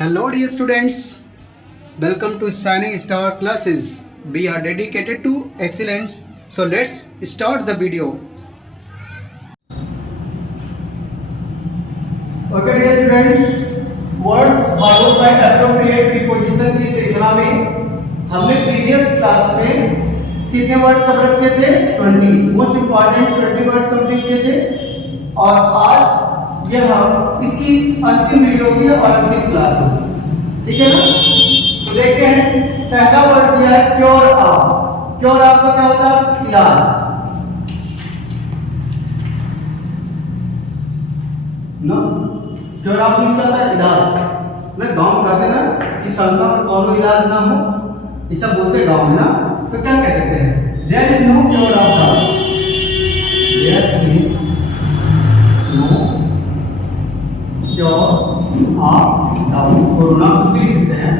Hello dear students, welcome to Shining Star classes. We are dedicated to excellence. So let's start the video. Okay dear students, words followed by appropriate preposition की श्रृंखला में हमने previous class में कितने words cover किए थे? 20 most important 20 words complete किए थे और आज यह इसकी अंतिम वीडियो की और अंतिम क्लास होगी, ठीक है ना? तो देखते हैं, पहला वर्ड दिया है क्योर ऑफ। क्योर ऑफ का क्या होता है? इलाज। नो, क्योर ऑफ मींस होता है इलाज। मैं गांव में कहते ना कि संता में कोनो इलाज ना हो, ऐसा बोलते गांव में ना, तो क्या कह सकते हैं? There is no cure of doubt. There is no cure of doubt. Corona कुछ भी लिख सकते हैं,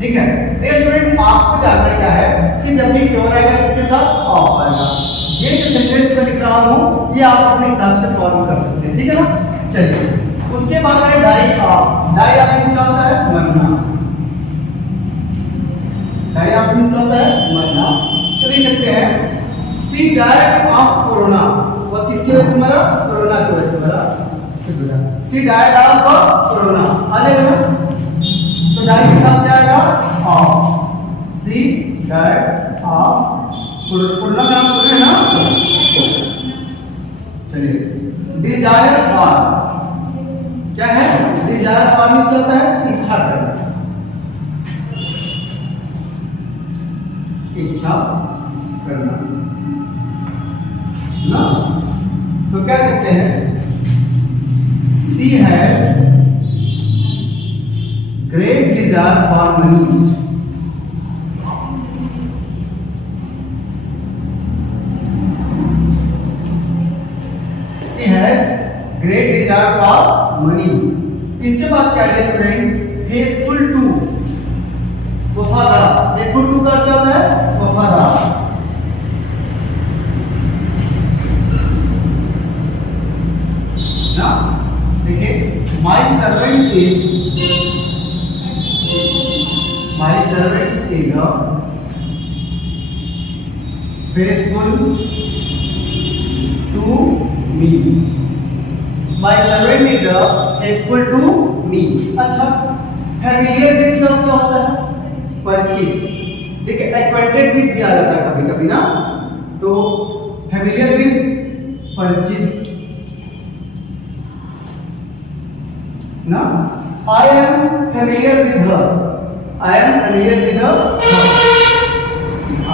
ठीक है? ये स्टूडेंट आपको जानना क्या है कि जब भी क्योर आएगा किसके साथ? ऑफ आएगा। ये जो सेंटेंस में लिख रहा हूं ये आप अपने हिसाब से फॉर्म कर सकते हैं, ठीक है ना? चलिए, उसके बाद है डाई ऑफ। डाई ऑफ किसका होता है? मरना। डाई ऑफ किसका होता है? मरना। तो लिख सकते हैं सी डाइड ऑफ कोरोना। वो किसकी वजह से मरा? कोरोना की वजह से मरा। सी डाइड ऑफ कोरोना आ जाएगा ना? तो डाई के साथ क्या आएगा? Of. She died of corona का नाम सुने ना? चलिए, डिजायर फॉर क्या है? डिजायर फॉर मींस होता है इच्छा करना। इच्छा करना ना, तो कह सकते हैं she has great desire for money. She has great desire for money. इसके बाद क्या है स्टूडेंट? फेथफुल टू, वफादार। फेथफुल टू का क्या होता है? वफादार। ना देखिए, my servant is a faithful to me. My servant is a faithful to me. अच्छा, फैमिलियर विद क्या होता है? परिचित। देखिए, एक्वाइंटेड विद भी आ जाता है कभी कभी ना, तो फैमिलियर विद परिचित ना। I am familiar with her. I am familiar with her.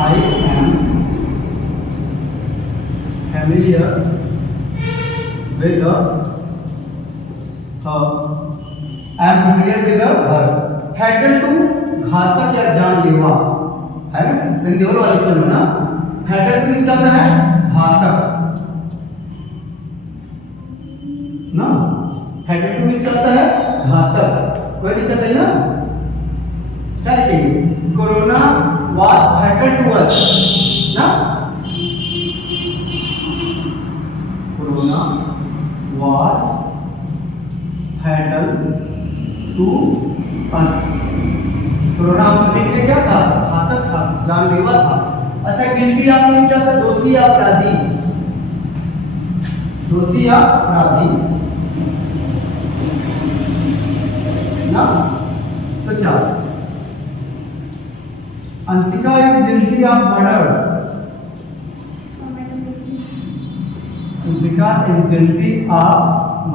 I am familiar with her. I am familiar with her. Fatal to घातक या जानलेवा है ना, सिंधियोल वाली फिल्म है ना। फैटल टू किसका होता है? घातक ना। फैटल टू किसका होता है? घातक। कोई दिक्कत है ना? क्या लिखेंगे? Corona was fatal to us ना। Corona was fatal to us. Corona हम सभी के लिए क्या था? घातक था, जानलेवा था। अच्छा, गिल्टी आप मींस क्या था? दोषी या अपराधी। दोषी या अपराधी ना। तो क्या? Anshika is guilty of murder. Anshika is guilty of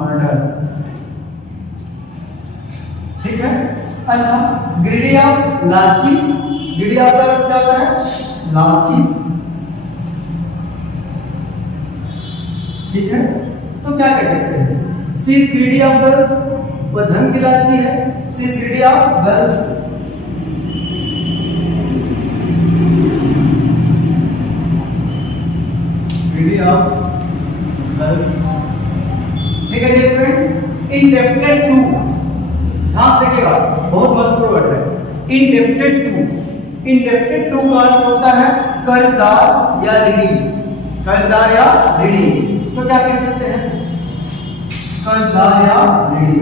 murder, ठीक है? अच्छा, ग्रीडी ऑफ लालची। ग्रीडी ऑफ का क्या होता है? लालची, ठीक है? तो क्या कह सकते हैं? She is greedy of wealth. वो धन की लालची है। She is greedy of wealth. Greedy of wealth, ठीक है जी स्टूडेंट? इंडेप्टेड टू, ध्यान से देखिएगा, बहुत महत्वपूर्ण वर्ड है। Indebted to. इंडेप्टेड टू का अर्थ होता है कर्जदार या ऋणी। कर्जदार या ऋणी, तो क्या कह सकते हैं? कर्जदार या ऋणी।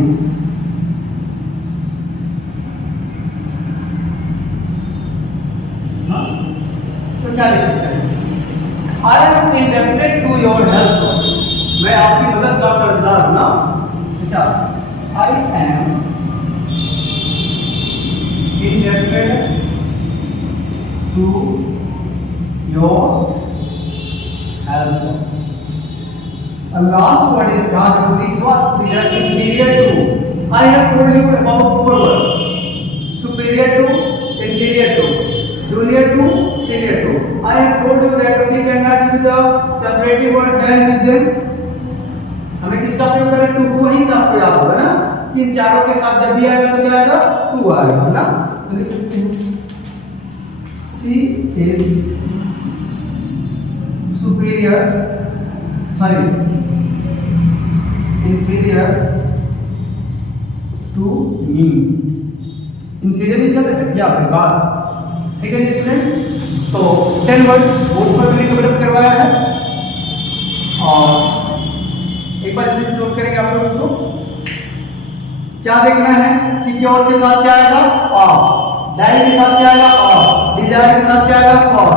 I am indebted to your help. And last word is this one, which is inferior to. I have told you about 4 words. Superior to, inferior to, junior to, senior to. I have told you that we cannot use the comparative word than with them. हमें किसका प्रयोग करें? To. तो वही से आपको याद होगा ना, इन चारों के साथ जब भी आएगा तो क्या आएगा? टू आएगा ना। तो लिख सकते हैं she is superior, sorry inferior to me. Inferior इस शब्द है क्या आपके बात, ठीक है स्टूडेंट। तो 10 वर्ड्स बोर्ड पर भी कवर करवाया है, और एक बार जल्दी से नोट करेंगे आप लोग उसको। क्या देखना है कि क्योर के साथ क्या आएगा? ऑफ। डाई के साथ क्या आएगा? ऑफ। डिजायर के साथ क्या आएगा? फॉर।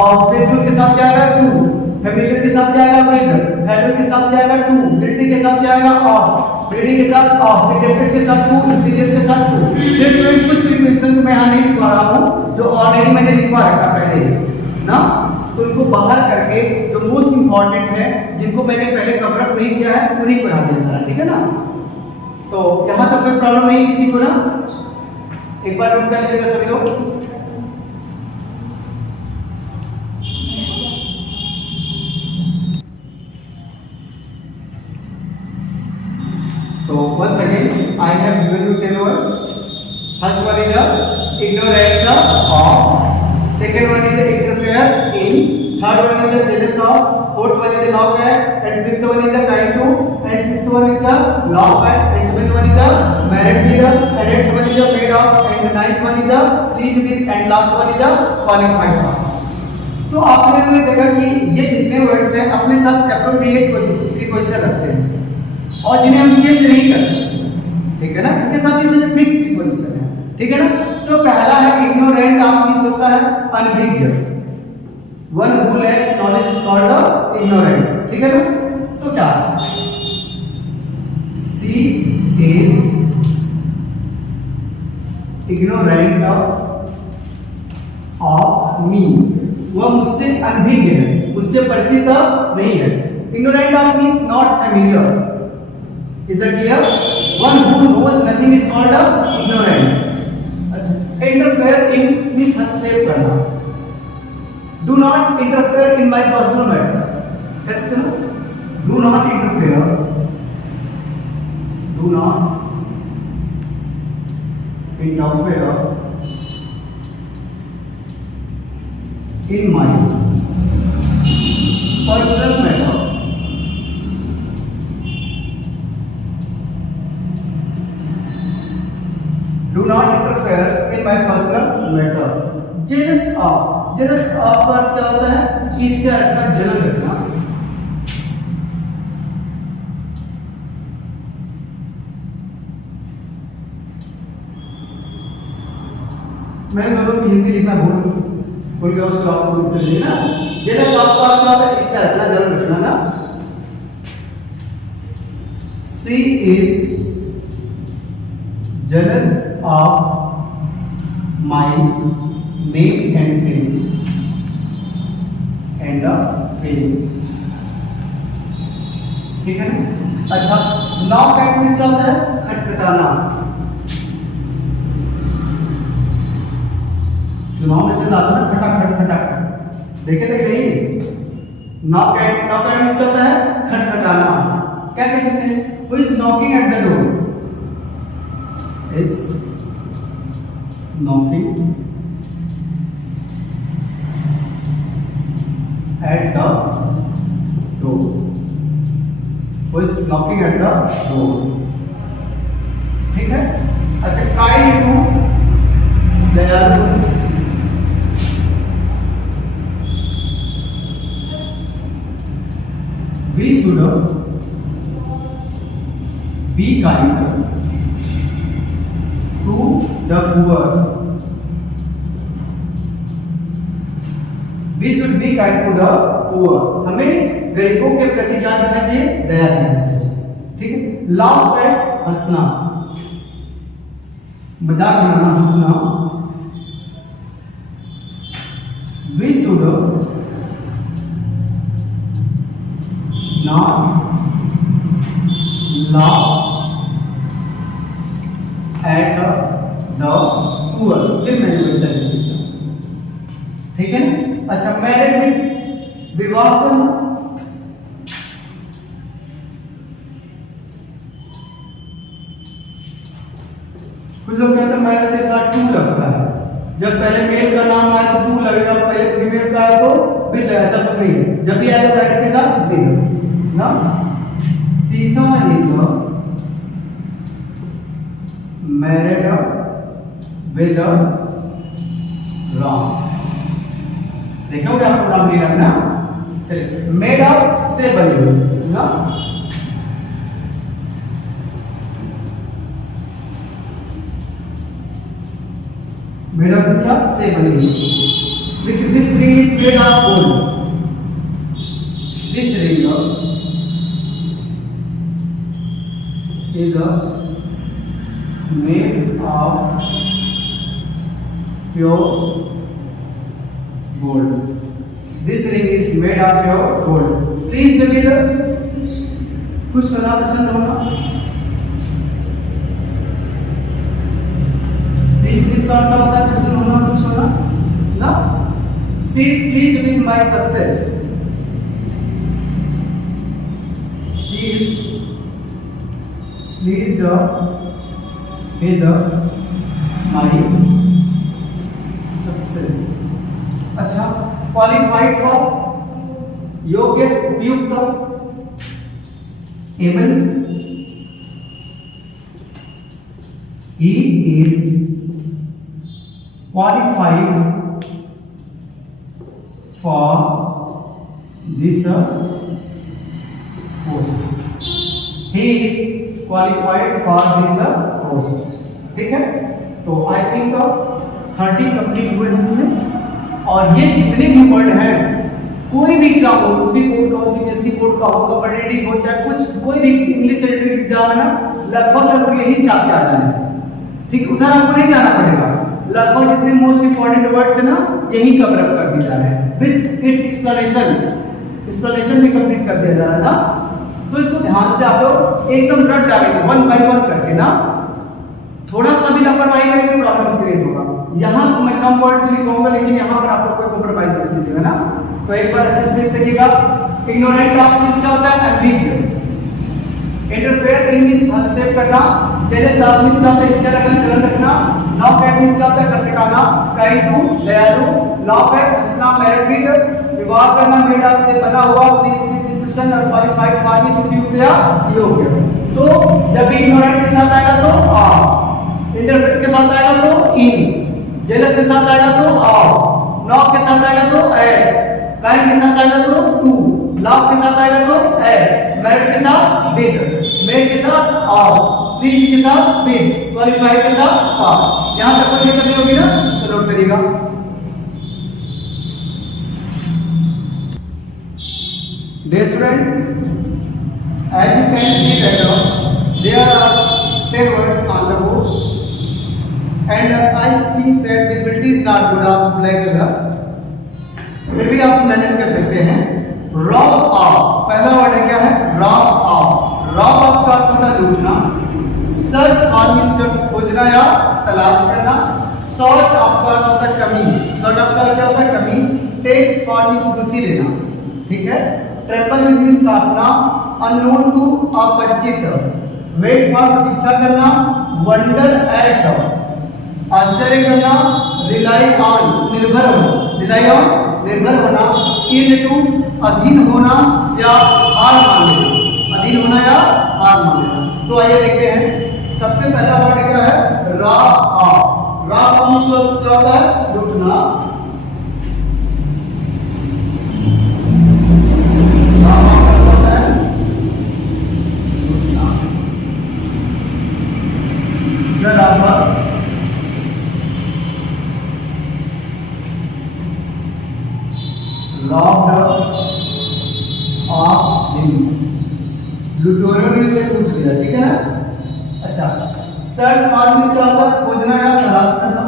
और फेथफुल के साथ क्या आएगा? टू। फेमिलियर के साथ क्या आएगा? विद। हेडर के साथ क्या आएगा? टू। गिल्टी के साथ क्या आएगा? ऑफ। रीडिंग के साथ ऑफ। इंडेप्टेड के साथ टू। इंफीरियर के साथ टू। ये स्टूडेंट कुछ प्रीपोजिशन को मैं यहां नहीं लिखवा रहा हूं, जो ऑलरेडी मैंने लिखवा रखा पहले ना, तो इनको बाहर करके जो मोस्ट इंपॉर्टेंट है, जिनको मैंने पहले कवर अप नहीं किया है, उन्हीं को याद दिया, ठीक है ना। तो यहां तक कोई प्रॉब्लम नहीं किसी को ना, एक बार नोट कर लीजिएगा सभी लोग। तो once again I have given you 10 words. First one is the ignorant of, second one is the interfere in, third one is the jealous of, fourth one is the knock at, and fifth one is the kind to, and sixth one is the laugh at, and seventh one is the married with, and eighth one is the paid off, and ninth one is the pleased with, and last one is the qualified for. तो आपने देखा कि ये जितने words हैं अपने साथ appropriate preposition रखते हैं और जिन्हें हम चेंज नहीं कर सकते, ठीक है ना, इनके साथ ये फिक्स प्रीपोजिशन है, ठीक है ना। तो पहला है इग्नोरेंट, आप मिस होता है अनभिज्ञ। One who lacks knowledge is called a ignorant, ठीक है ना। तो क्या she is ignorant of me, वह मुझसे अनभिज्ञ है, मुझसे परिचित नहीं है। Ignorant of means not familiar, is that clear? One who knows nothing is called a ignorant. Interfere in means हस्तक्षेप करना। Do not interfere in my personal matter, कैसे करो? Do not interfere, do not interfere in my personal matter. Do not interfere in my personal matter. Jealous of, jealous of का अर्थ क्या होता है? इससे अपना जलन रखना। मैंने दोनों की हिंदी लिखना भूल गया, उसको आपको उत्तर दिया ना। जेलस ऑफ का अर्थ क्या होता है? इससे अपना जलन रखना ना। She is jealous of my name and fame and fame, ठीक है ना। अच्छा, नॉक एट मींस क्या होता है? खटखटाना। चुनाव में चल रहा था ना, खटाखट खटाखट, देखे थे कहीं? नॉक एट मींस क्या होता है? खटखटाना। क्या कह सकते हैं? Who is knocking at the door? Is knocking at the door. Who is knocking at the door? ठीक है। अच्छा, kind to, दयालु, we should be kind to the poor. We should be kind to the poor. हमें गरीबों के प्रति क्या करना चाहिए? दया दिखानी चाहिए, ठीक है। Laugh at हंसना, मजाक बनाना, हंसना। We should not laugh at the poor। फिर मैंने वैसा लिखा, ठीक है। अच्छा, मैरिड में विवाह करना, कुछ लोग कहते हैं मैरिड के साथ टू लगता है। जब पहले मेल का नाम आए तो टू लगेगा, पहले फीमेल का आए तो भी लगेगा, ऐसा कुछ नहीं है। जब भी आएगा मैरिड के साथ देगा ना। Sita is married with Ram. देखोगे आपको नाम नहीं रखना। चलिए, मेड ऑफ से बनी हुई ना, मेड ऑफ इसका से बनी हुई। This ring is made of gold. This ring is made of pure gold. This ring is made of pure gold. Please together, खुश होना, प्रसन्न होना। Please का अर्थ होता है प्रसन्न होना, खुश होना ना। She is pleased with my success. She is pleased with my success। अच्छा, qualified for योग्य, उपयुक्त, able। he is qualified for this post। he is qualified for this post। ठीक है, तो आई थिंक 30 कंप्लीट हुए हैं इसमें। और ये जितने भी वर्ड हैं, कोई भी एग्जाम हो, यूपी बोर्ड का हो, सीबीएसई बोर्ड का हो, कॉम्पिटिटिव हो, चाहे कुछ कोई भी इंग्लिश रिलेटेड एग्जाम है ना, लगभग यही से आपके आ जाना है। ठीक, उधर आपको नहीं जाना पड़ेगा। लगभग जितने मोस्ट इंपॉर्टेंट वर्ड्स है ना, यही कवर अप कर दिए जा रहे हैं विद इट्स एक्सप्लेनेशन भी कंप्लीट कर दिया जा रहा था। तो इसको ध्यान से आप लोग एकदम रट डालेंगे, 1 by 1 करके ना। थोड़ा सा भी लापरवाही करेंगे, प्रॉब्लम्स क्रिएट होगा। यहाँ तो मैं कम वर्ड से लिखूंगा, लेकिन यहाँ पर आप लोग कोई कॉम्प्रोमाइज मत कीजिएगा ना। तो एक बार अच्छे से देखिएगा। इग्नोरेंट ऑफ किसका होता है? अनभिज्ञ। इंटरफेयर मींस हस्तक्षेप करना। जेलस ऑफ किसका होता है? ईर्ष्या रखना, जलन रखना। लॉफ एट किसका होता है? कटकाना। काइंड टू, दयालु। लॉफ एट हंसना, मैरिड विद। विवाह करना, मेड ऑफ से बना हुआ। प्लीज विद और क्वालिफाइड फॉर्म से उपयुक्त या योग्य। तो जब भी इग्नोरेंट के साथ आएगा तो ऑफ, इंटरफेयर के साथ आएगा तो इन, जेलस के साथ आएगा तो ऑफ, लॉफ के साथ आएगा तो एट, काइंड के साथ आएगा तो टू, लॉफ के साथ आएगा तो एट, मैरिड के साथ विद, मेड के साथ ऑफ, प्लीज के साथ विद, क्वालिफाइड के साथ ऑफ। यहां तक कोई दिक्कत नहीं होगी ना, तो नोट करिएगा। Dear student, as you can see that there are 10 words on the board, and I think that visibility is not good of black color, फिर भी आप मैनेज कर सकते हैं। रॉब ऑफ, पहला वर्ड है क्या है? Rob of. रॉब ऑफ का अर्थ होता है लूटना। सर्च फॉर मींस खोजना या तलाश करना। शॉर्ट ऑफ का अर्थ होता है कमी। शॉर्ट ऑफ का अर्थ क्या होता है? कमी। टेस्ट फॉर मींस रुचि लेना। ठीक है। ट्रैवल विद मींस काटना। अननोन टू, अपरिचित। वेट फॉर प्रतीक्षा करना। वंडर एट, आश्चर्य करना। रिलाई ऑन, निर्भर होना। रिलाई ऑन, निर्भर होना। इन टू, अधीन होना या हार मान लेना। अधीन होना या हार मान लेना। तो आइए देखते हैं। सबसे पहला वर्ड क्या है? Rob of. रॉब ऑफ क्या होता है? लूटना। लुटेरों ने उसे लूट लिया। ठीक है ना। सर्च फॉर मींस क्या होता है? खोजना या तलाश करना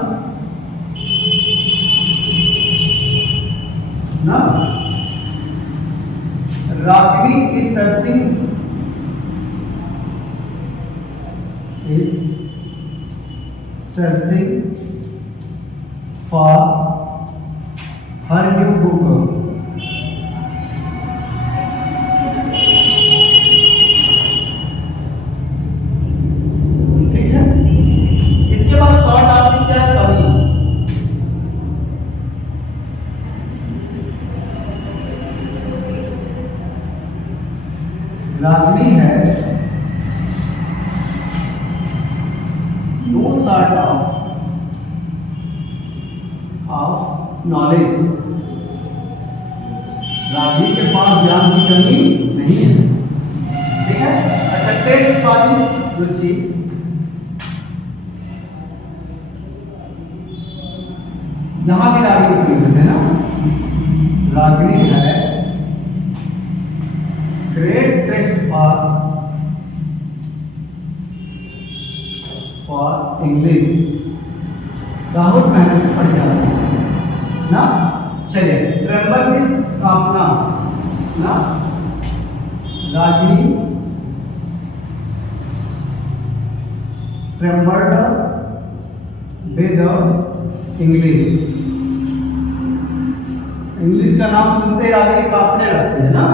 ना। Ragini is searching for her new book. ठीक है, इसके बाद शॉर्ट आंसर क्या है? कवि। रागिनी है no sort of knowledge. Ragini के पास ज्ञान की कमी नहीं है। ठीक है, अच्छा टेस्ट पार्टिस रुचि। यहां भी रागिनी प्रयोग है ना। रागिनी है ग्रेट टेस्ट फॉर इंग्लिश। बहुत मेहनत से पढ़ जाते हैं ना। चलिए ट्रेम्बल विद कांपना ना। Ragini trembled with English. English का नाम सुनते ही रागिनी कांपने लगते हैं ना।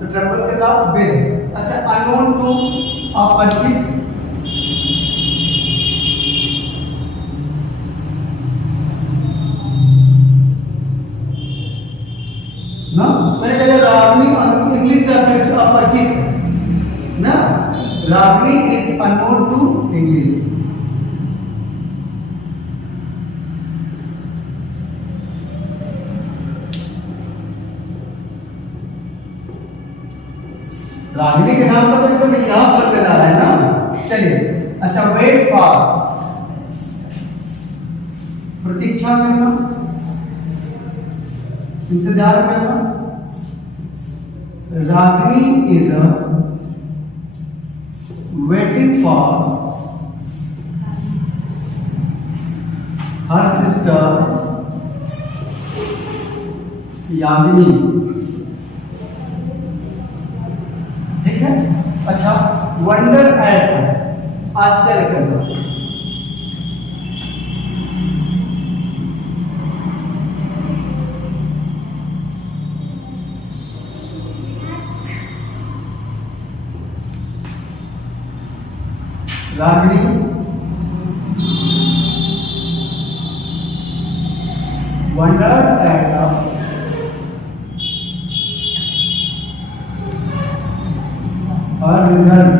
तो ट्रेम्बल के साथ विद। अच्छा अननोन टू, अपरिचित। ना मैंने कहा रागिनी इंग्लिश से अपरिचित ना। Ragini is unknown to English. Ragini के नाम पर तो इतिहास बनने जा रहा है ना। चलिए अच्छा वेट फॉर, प्रतीक्षा करना, इंतजार करना। Ragini is waiting for her sister Yamini. ठीक है, अच्छा वंडर एट, आश्चर्य करना। रागिनी वंडर एट और रिजल्ट।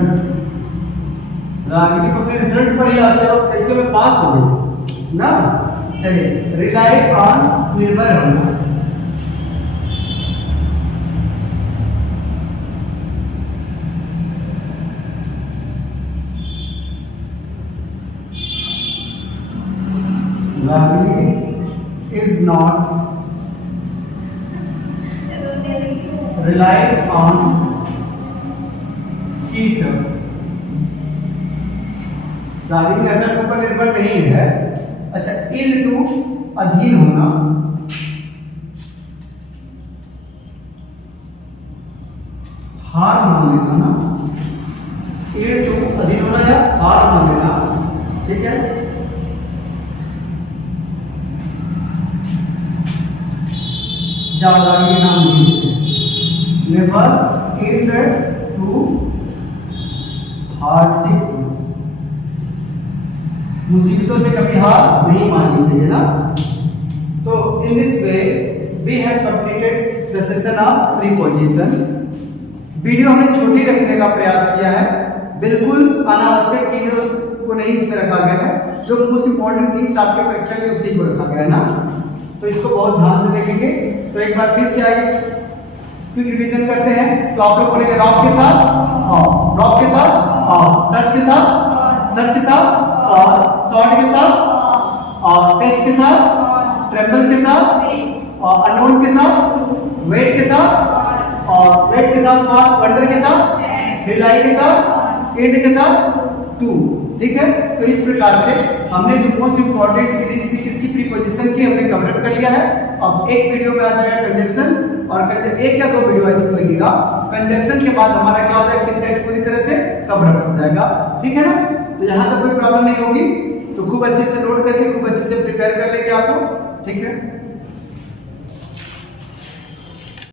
रागिनी को अपने रिजल्ट पर ही आशा कैसे में पास हो गई ना। चलिए रिलाई ऑन, निर्भर होना। Ragini is not rely on cheat. Ragini अकल के ऊपर निर्भर नहीं है। अच्छा इल टू, अधीन होना। हार मान लेना ना। इल टू अधीन होना या हार मान लेना। ठीक है, रागिनी नाम नेवर इंड टू हार्डशिप। मुसीबतों से कभी हार नहीं माननी चाहिए ना। तो in this way we have completed the session of preposition. Video हमने छोटी रखने का प्रयास किया है। बिल्कुल अनावश्यक चीजों को नहीं इसमें रखा गया है। जो मोस्ट इंपॉर्टेंट थिंग्स आपके परीक्षा के उसी को रखा गया है ना। तो इसको बहुत ध्यान से देखेंगे। तो एक बार फिर से आइए क्विक रिवीजन करते हैं। तो आप लोग बोलेंगे रॉक के साथ ऑफ, रॉक के साथ ऑफ, सर्च के साथ, सर्च के साथ और शॉर्ट के साथ और टेस्ट के साथ, ट्रेम्बल के साथ और अननोन के साथ, वेट के साथ और वेट के साथ, वंडर के साथ, रिलाई के साथ, इंड के साथ, टू। ठीक है, तो इस प्रकार से हमने जो मोस्ट इंपॉर्टेंट सीरीज थी किसकी प्रीपोजिशन की हमने कवर कर लिया है। अब एक वीडियो में आ जाएगा कंजक्शन और एक या दो वीडियो आई थिंक लगेगा। कंजक्शन के बाद हमारा क्या हो जाएगा, सिंटैक्स पूरी तरह से कवर हो जाएगा। ठीक है ना, तो यहाँ तक कोई प्रॉब्लम नहीं होगी। तो खूब अच्छे से नोट करके खूब अच्छे से प्रिपेयर कर लेंगे आप लोग। ठीक है।